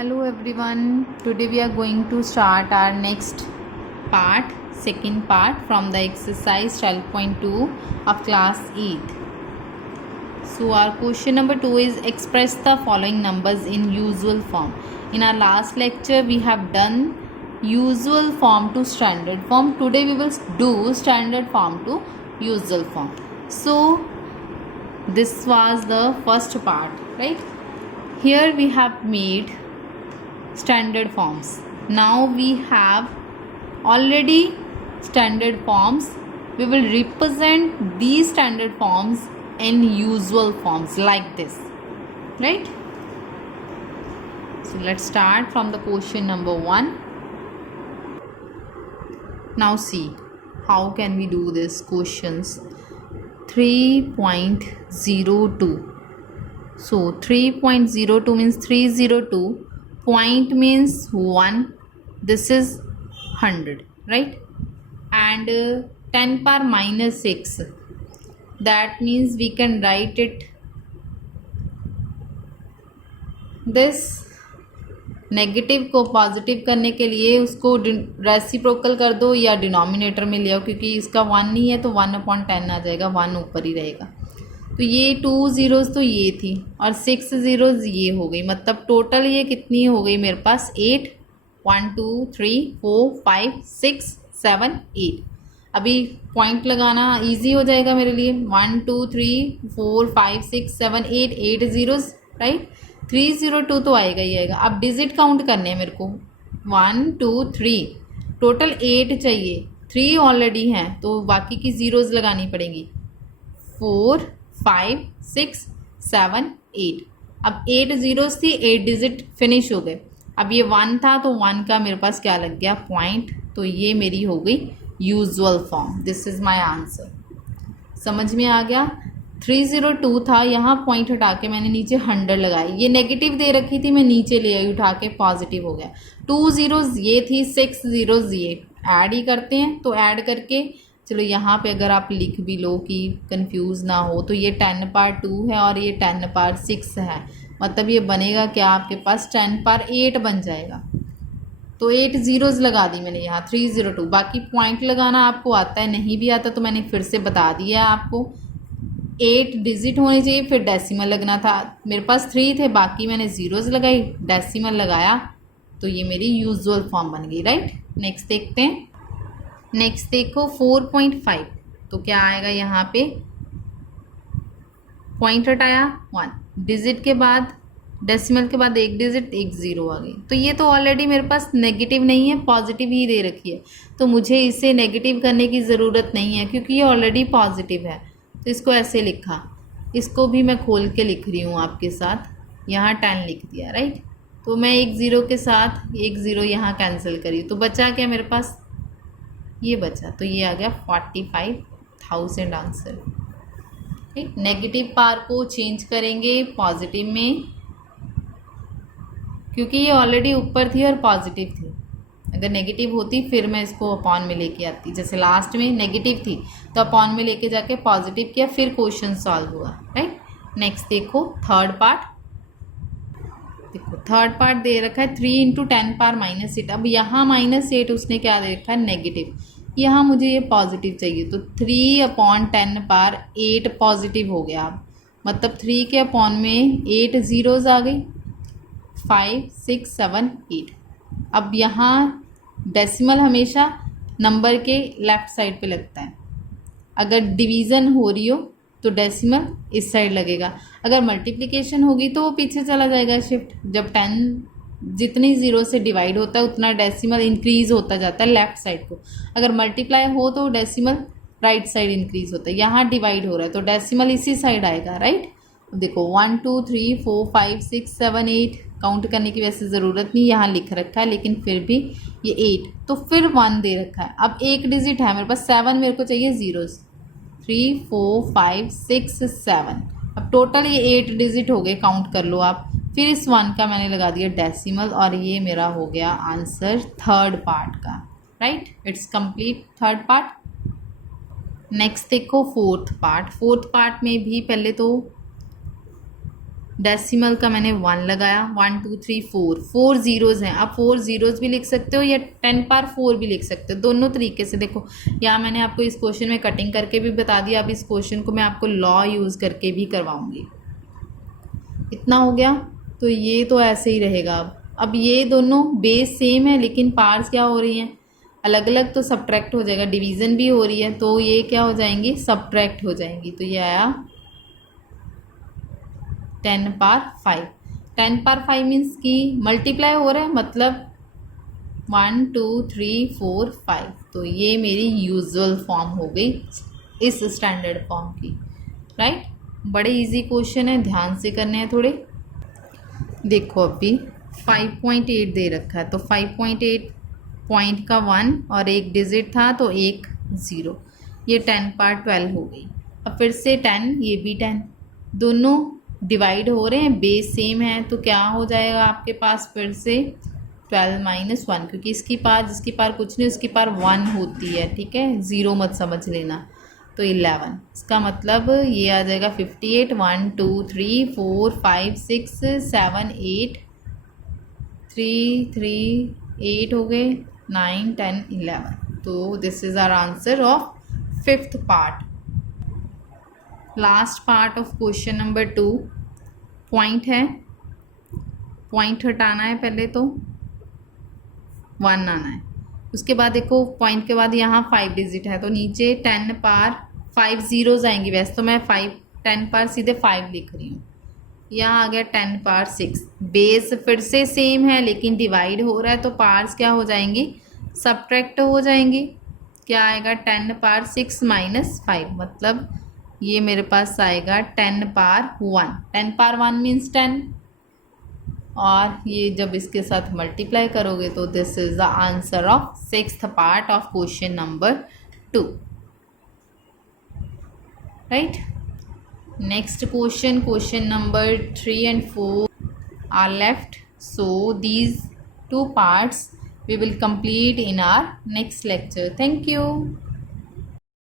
Hello everyone. Today we are going to start our next part, second part from the exercise 12.2 of class 8. So our question number 2 is express the following numbers in usual form. In our last lecture we have done usual form to standard form. Today we will do standard form to usual form. So this was the first part, right? Here we have made standard forms. Now we have already standard forms. We will represent these standard forms in usual forms like this, right? So let's start from the question number 1. Now see how can we do this questions. 3.02. So 3.02 means 302. Point means 1. This is 100, right? And 10 power minus 6. That means we can write it this. Negative को positive करने के लिए उसको reciprocal कर दो या denominator में ले आओ, क्योंकि इसका 1 नहीं है तो 1/10 आ जाएगा, 1 ऊपर ही रहेगा. तो ये 2 zeros तो ये थी और 6 zeros ये हो गई. मतलब टोटल ये कितनी हो गई मेरे पास 8. 1 2 3 4 5 6 7 8. अभी पॉइंट लगाना इजी हो जाएगा मेरे लिए. 1 2 3 4 5 6 7 8 8 zeros, राइट. 302 तो आएगा ही आएगा. अब डिजिट काउंट करने हैं मेरे को. 1 2 3 टोटल 8 चाहिए. 3 ऑलरेडी हैं तो बाकी की ज़ीरोज़ लगानी पड़ेंगी. 4 5 6 7 8. अब 8 zeros थी, 8 डिजिट फिनिश हो गए. अब ये 1 था तो 1 का मेरे पास क्या लग गया पॉइंट. तो ये मेरी हो गई usual form. This is my answer. समझ में आ गया. 302 था, यहाँ पॉइंट हटा के मैंने नीचे 100 लगाई. ये नेगेटिव दे रखी थी, मैं नीचे ले आई उठा के, पॉजिटिव हो गया. 2 zeros ये थी, 6 zeros ये. ऐड ही करते हैं तो ऐड करके चलो यहाँ पे अगर आप लिख भी लो कि कंफ्यूज ना हो तो ये 10 पावर 2 है और ये 10 पावर 6 है. मतलब ये बनेगा क्या आपके पास 10 पावर 8 बन जाएगा. तो 8 zeros लगा दी मैंने यहाँ 302. बाकी पॉइंट लगाना आपको आता है, नहीं भी आता तो मैंने फिर से बता दिया आपको. 8 डिजिट होने चाहिए, फिर डेसिमल लगना था. मेरे पास 3 थे, बाकी मैंने ज़ीरोज़ लगाई, डेसिमल लगाया, तो ये मेरी यूजुअल फॉर्म बन गई, राइट. नेक्स्ट देखते हैं. नेक्स्ट देखो 4.5. तो क्या आएगा यहाँ पे. पॉइंट हटाया 1 डिजिट के बाद, डेसिमल के बाद एक डिजिट, एक ज़ीरो आ गई. तो ये तो ऑलरेडी मेरे पास नेगेटिव नहीं है, पॉजिटिव ही दे रखी है. तो मुझे इसे नेगेटिव करने की ज़रूरत नहीं है क्योंकि ये ऑलरेडी पॉजिटिव है. तो इसको ऐसे लिखा. इसको भी मैं खोल के लिख रही हूँ आपके साथ. यहाँ 10 लिख दिया, राइट. तो मैं एक ज़ीरो के साथ एक ज़ीरो यहाँ कैंसिल करी तो बचा क्या मेरे पास, ये बचा. तो ये आ गया 45,000 आंसर. ठीक. नेगेटिव पावर को चेंज करेंगे पॉजिटिव में क्योंकि ये ऑलरेडी ऊपर थी और पॉजिटिव थी. अगर नेगेटिव होती फिर मैं इसको अपॉन में लेके आती. जैसे लास्ट में नेगेटिव थी तो अपॉन में लेके जाके पॉजिटिव किया, फिर क्वेश्चन सॉल्व हुआ, राइट. नेक्स्ट देखो थर्ड पार्ट. देखो थर्ड पार्ट दे रखा है 3 × 10 पावर -8. अब यहाँ -8 उसने क्या दे रखा है नेगेटिव. यहाँ मुझे ये पॉजिटिव चाहिए तो 3/10 पावर 8 पॉजिटिव हो गया. अब मतलब 3 के अपॉन में 8 zeros आ गई. 5 6 7 8. अब यहाँ डेसिमल हमेशा नंबर के लेफ़्ट साइड पे लगता है. अगर डिवीज़न हो रही हो तो डेसिमल इस साइड लगेगा. अगर मल्टीप्लिकेशन होगी तो वो पीछे चला जाएगा शिफ्ट. जब 10 जितनी ज़ीरो से डिवाइड होता है उतना डेसिमल इंक्रीज़ होता जाता है लेफ़्ट साइड को. अगर मल्टीप्लाई हो तो डेसिमल राइट साइड इंक्रीज़ होता है. यहाँ डिवाइड हो रहा है तो डेसिमल इसी साइड आएगा, राइट. देखो 1 2 3 4 5 6 7 8 काउंट करने की वैसे ज़रूरत नहीं, यहाँ लिख रखा है, लेकिन फिर भी ये 8 तो फिर 1 दे रखा है. अब एक डिजिट है मेरे पास 7, मेरे को चाहिए ज़ीरोज़. 3 4 5 6 7. अब टोटल ये 8 डिजिट हो गए, काउंट कर लो आप. फिर इस 1 का मैंने लगा दिया डेसिमल और ये मेरा हो गया आंसर थर्ड पार्ट का, right. It's complete third part. Next देखो फोर्थ पार्ट. फोर्थ पार्ट में भी पहले तो डेसिमल का मैंने 1 लगाया, 1 2 3 4, 4 ज़ीरोज़ हैं। आप 4 ज़ीरोज़ भी लिख सकते हो या 10 पावर 4 भी लिख सकते हो, दोनों तरीके से। देखो यहाँ मैंने आपको इस क्वेश्चन में कटिंग करके भी बता दिया, अब इस क्वेश्चन को मैं आपको लॉ यूज़ करके भी करवाऊँगी। इतना हो गया, तो ये तो ऐसे ही रहेगा। अब ये दोनों बेस सेम है लेकिन पार्ट्स क्या हो रही हैं, अलग अलग, तो सब्ट्रैक्ट हो जाएगा। डिवीज़न भी हो रही है तो ये क्या हो जाएंगी, सब्ट्रैक्ट हो जाएंगी। तो ये आया 10 पावर 5। 10 पावर 5 मीन्स कि मल्टीप्लाई हो रहा है, मतलब 1 2 3 4 5। तो ये मेरी यूजुअल फॉर्म हो गई इस स्टैंडर्ड फॉर्म की, राइट। बड़े इजी क्वेश्चन है, ध्यान से करने हैं थोड़े। देखो अभी 5.8 दे रखा है, तो 5.8 पॉइंट का 1 और एक डिजिट था तो एक 0, ये 10 पावर 12 हो गई। अब फिर से 10, ये भी 10, दोनों डिवाइड हो रहे हैं, बेस सेम है, तो क्या हो जाएगा आपके पास फिर से 12 माइनस 1, क्योंकि इसकी पार जिसकी पार कुछ नहीं उसकी पार 1 होती है, ठीक है, 0 मत समझ लेना। तो 11, इसका मतलब ये आ जाएगा 58, 1 2 3 4 5 6 7 8, 3 3 8 हो गए, 9 10 11। तो this is our answer of 5th part. Last part of question number 2, point है, पॉइंट हटाना है, पहले तो 1 आना है, उसके बाद देखो पॉइंट के बाद यहाँ 5 डिजिट है, तो नीचे 10 पावर 5 ज़ीरोज़ आएंगी। वैसे तो मैं 10 पावर सीधे 5 लिख रही हूँ, यहाँ आ गया 10 पावर 6। बेस फिर से सेम है लेकिन डिवाइड हो रहा है, तो पार्ट्स क्या हो जाएंगी, सब्ट्रैक्ट हो जाएंगी। क्या आएगा 10 पावर 6 माइनस 5, मतलब ये मेरे पास आएगा 10 पावर 1। 10 पावर 1 मीन्स 10, और ये जब इसके साथ मल्टीप्लाई करोगे तो this is the answer of 6th part of question number 2, right. Next question, question number 3 and 4 are left, so these 2 parts we will complete in our next lecture. Thank you.